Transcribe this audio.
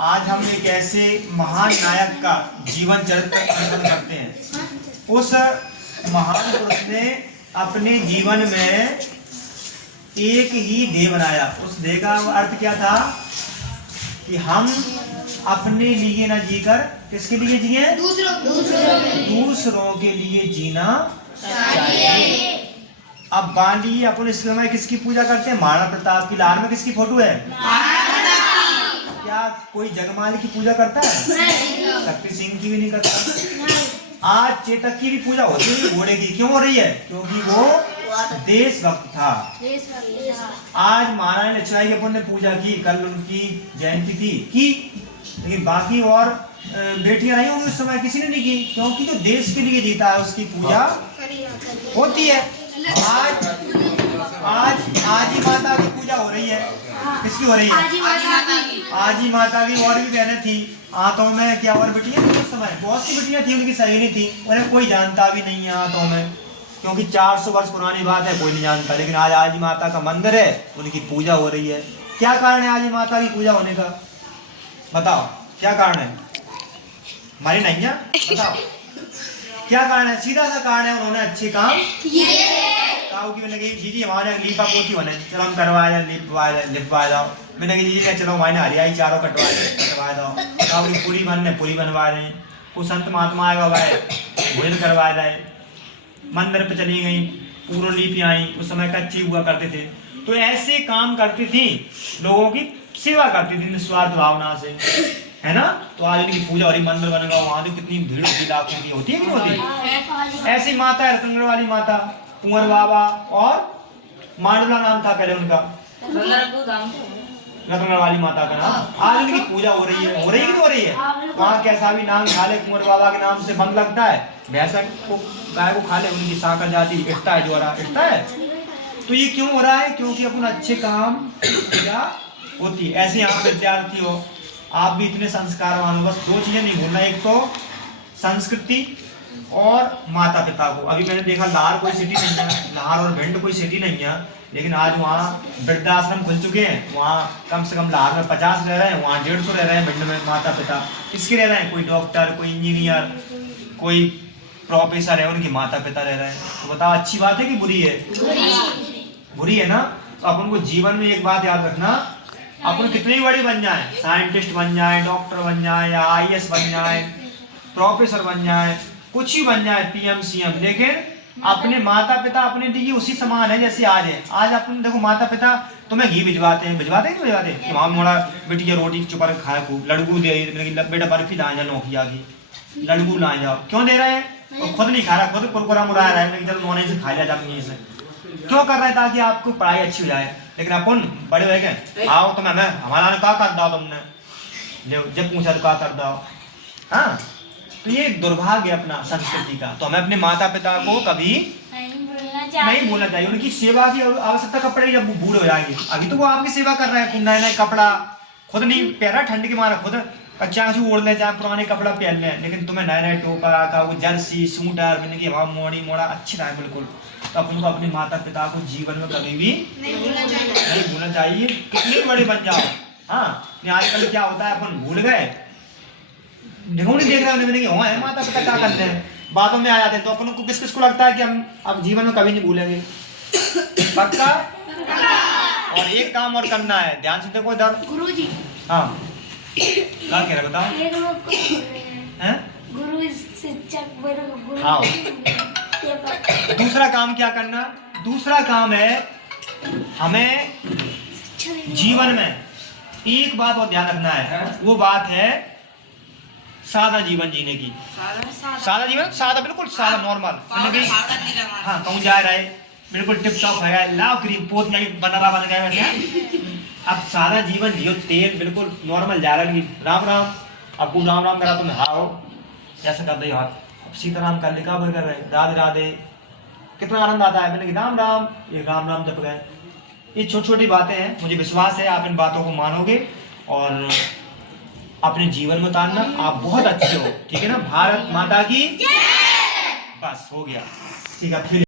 आज हम एक ऐसे महान नायक का जीवन चरित्र अध्ययन करते हैं। उस महान पुरुष ने अपने जीवन में एक ही देह बनाया। उस देह का अर्थ क्या था कि हम अपने लिए न जीकर किसके लिए जिए? दूसरों के लिए जीना चाहिए। अब बाली अपन इस समय किसकी पूजा करते हैं? महाराणा प्रताप की। लाल में किसकी फोटो है? क्या कोई जगमाली की पूजा करता है? शक्ति सिंह की भी नहीं करता। आज चेतक की भी पूजा होती है घोड़े की। क्यों हो रही है? क्योंकि वो देशभक्त था। आज महारानी लक्ष्मीबाई की अपन ने पूजा की, कल उनकी जयंती थी लेकिन बाकी और बेटियां रही होंगी उस समय किसी ने नहीं की, क्योंकि जो देश के लिए जीता है उसकी पूजा होती है। आज ही माता की पूजा हो रही है। किसकी हो रही है? आज ही माता की। और भी बहनें थी हाथों में, क्या और बेटियां थी उस समय? बहुत सी बेटियां थी, उनकी सहेली थी, उन्हें कोई जानता भी नहीं है हाथों में, क्योंकि 400 वर्ष पुरानी बात है, कोई नहीं जानता। लेकिन आज आजी माता का मंदिर है, उनकी पूजा हो रही है। क्या कारण है आजी माता की पूजा होने का? बताओ क्या कारण है? हमारी नहीं है, बताओ क्या कारण है? सीधा सा कारण है, उन्होंने अच्छे काम की लगी। जी हमारे लीपा पोती बने, चलो हम करवाए लिखवा जाओ। मैंने कहा जी चलो हमारे हरियाई चारों कटवा दो। काऊ की पूरी बनवा रहे हैं। कुछ संत महात्मा आएगा भाई भोजन करवा रहे। मंदिर पे चली गई, पूरी लिपि आई। उस समय कच्ची हुआ करते थे, तो ऐसे काम करती थी, लोगों की सेवा करती थी निस्वार्थ भावना से, है ना। तो आज उनकी पूजा हो रही, मंदिर बन गया, वहां तो कितनी भीड़ होती, लाखों की होती है कि होती? ऐसी माता है रतनगढ़ वाली माता, कुंवर बाबा और मांडुला नाम था पहले उनका, रतनगढ़ वाली माता का नाम। आज उनकी पूजा हो रही है, हो रही है कि नहीं हो रही है? वहाँ कैसा भी नाम खा ले, कुंवर बाबा के नाम से बंद लगता है। भैंसा को गाय को खा ले, उनकी साकर जाती इटता है, जोरा इटता है। तो ये क्यों हो रहा है? क्योंकि अपन अच्छे काम पूजा होती है। ऐसे यहाँ विद्यार्थी हो, आप भी इतने संस्कारवान हो, बस 2 चीजें नहीं भूलना। एक तो संस्कृति और माता पिता को। अभी मैंने देखा लाहौर कोई सिटी नहीं है, लाहौर और भिंड कोई सिटी नहीं है, लेकिन आज वहाँ वृद्धाश्रम खुल चुके हैं। वहाँ कम से कम लाहौर में 50 रह रहे हैं, वहाँ 150 रह रहे हैं। भिंड में माता पिता किसके रह रहे हैं? कोई डॉक्टर, कोई इंजीनियर, कोई प्रोफेसर है, उनके माता पिता रह रहे हैं। तो बताओ अच्छी बात है कि बुरी है? बुरी है ना। तो अपन को जीवन में एक बात याद रखना, अपन कितनी बड़ी बन जाए, साइंटिस्ट बन जाए, डॉक्टर बन जाए, या IAS बन जाए, प्रोफेसर बन जाए, कुछ ही बन जाए, PM CM, लेकिन अपने माता पिता अपने लिए उसी समान है जैसे आज है। आज अपन देखो माता पिता तुम्हें घी भिजवाते हैं कि वहाँ मोड़ा बेटी रोटी चुपर खाए, खूब लड़कू दे बेटा बर्फी ला जा, नौकिया की लड़कू ला जाओ। क्यों दे रहे हैं? और खुद नहीं खा रहा, खुद कुरकुरा मुरा रहा है, चलो नोने से खा लिया जाए से। क्यों कर रहे हैं? ताकि आपको पढ़ाई अच्छी हो जाए। लेकिन अपन बड़े हो गए, आओ तो मैं हमारा क्या कर दो तुमने, जब पूछा तो क्या कर दो। हाँ, तो ये दुर्भाग्य अपना संस्कृति का। तो हमें अपने माता पिता को कभी नहीं भूलना चाहिए। उनकी सेवा की आवश्यकता कब पड़ेगी? जब वो बूढ़े हो जाएंगे। अभी तो वो आपकी सेवा कर रहे हैं, नए नए कपड़ा खुद नहीं पहना, ठंड के मारे खुद कच्चा ओढ़ ले, चाहे पुराने कपड़ा पहन लें, लेकिन तुम्हें नए नए टोपा का वो जर्सी सूटर मैंने की मोड़ी मोड़ा अच्छी रहा है बिल्कुल। तो अपन को अपने माता पिता को जीवन में कभी भी नहीं भूलना चाहिए, कितनी बड़ी बन जाओ। हाँ, आजकल क्या होता है, अपन भूल गए, देखो नहीं देख रहे हैं माता पिता क्या करते हैं, बातों में आ जाते हैं। तो अपन को किस को लगता है कि हम अब जीवन में कभी नहीं भूलेंगे? पक्का? और एक काम और करना है, ध्यान से देखो इधर। गुरुजी हाँ क्या कह रहे बताओ? गुरु शिक्षक। हाँ, दूसरा काम क्या करना? दूसरा काम है हमें जीवन में एक बात और ध्यान रखना है, वो बात है सादा जीवन जीने की। सादा जीवन, सादा बिल्कुल सादा नॉर्मल। हाँ, कहूँ जा रहे बिल्कुल टिप टॉप है, लाव क्रीम पोत में बना बन गया वैसे। अब सादा जीवन जियो, तेल बिल्कुल नॉर्मल जा रहा है। राम राम, आपको राम राम करा तुम हाओ ऐसा कर दे हाथ, अब सीताराम का लिखा कर रहे, राधे राधे, कितना आनंद आता है। मैंने कि राम राम, ये राम राम जप गए। ये छोटी छोटी बातें हैं, मुझे विश्वास है आप इन बातों को मानोगे और अपने जीवन में उतारना। आप बहुत अच्छे हो, ठीक है ना। भारत माता की, बस हो गया, ठीक है। फिर